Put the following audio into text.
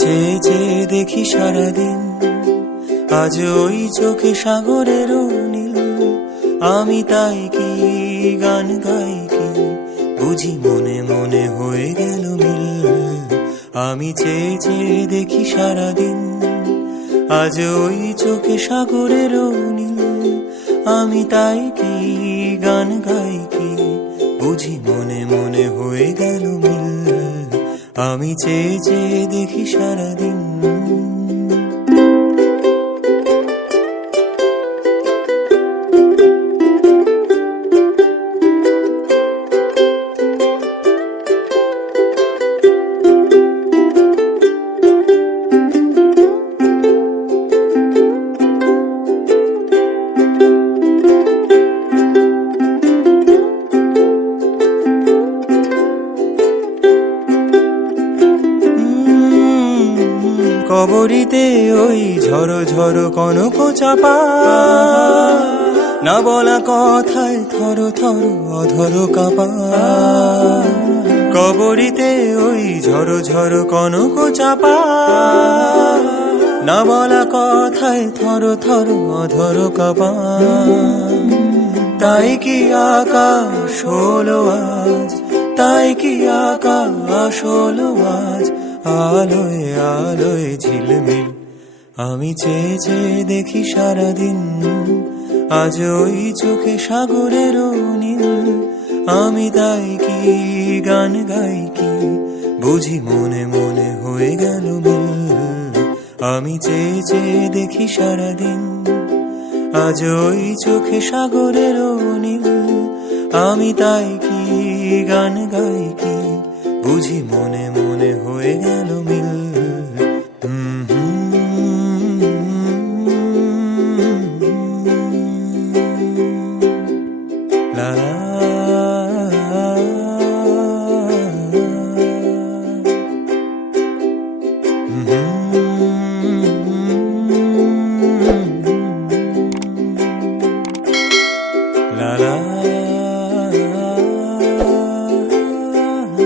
চেয়ে চেয়ে দেখি সারাদিন, আজ ওই চোখে সাগরের নীল। আমি তাই কি গান গাই কি, বুঝি মনে মনে হয়ে গেল মিল। আমি চেয়ে চেয়ে দেখি সারাদিন, আজ ওই চোখে সাগরের নীল। আমি তাই কি গান গাই কি, বুঝি মনে মনে হয়ে গেল মিল। আমি চেয়ে চেয়ে দেখি সারাদিন। কবরীতে ওই ঝড়ো ঝড়ো কনক চাপা, না বলা কথায় থর থর অধর কাপা। কবরীতে ওই ঝড়ো ঝড়ো কনক চাপা, না বলা কথায় থর থর অধর কাপা। তাই কি আকাশ হলো আজ, তাই কি আকাশ হলো আজ, আলোয় আলোয় ঝিলমিল। আমি চেয়ে চেয়ে দেখি সারাদিন, আজ ওই চোখে সাগরের নীল। আমি তাই কি গান গাই কি, বুঝি মনে মনে হয়ে গেল মিল। আমি চেয়ে চেয়ে দেখি সারাদিন, আজ ওই চোখে সাগরের নীল। আমি তাই কি গান গাই কি, বুঝি মনে মনে হয়ে গেল।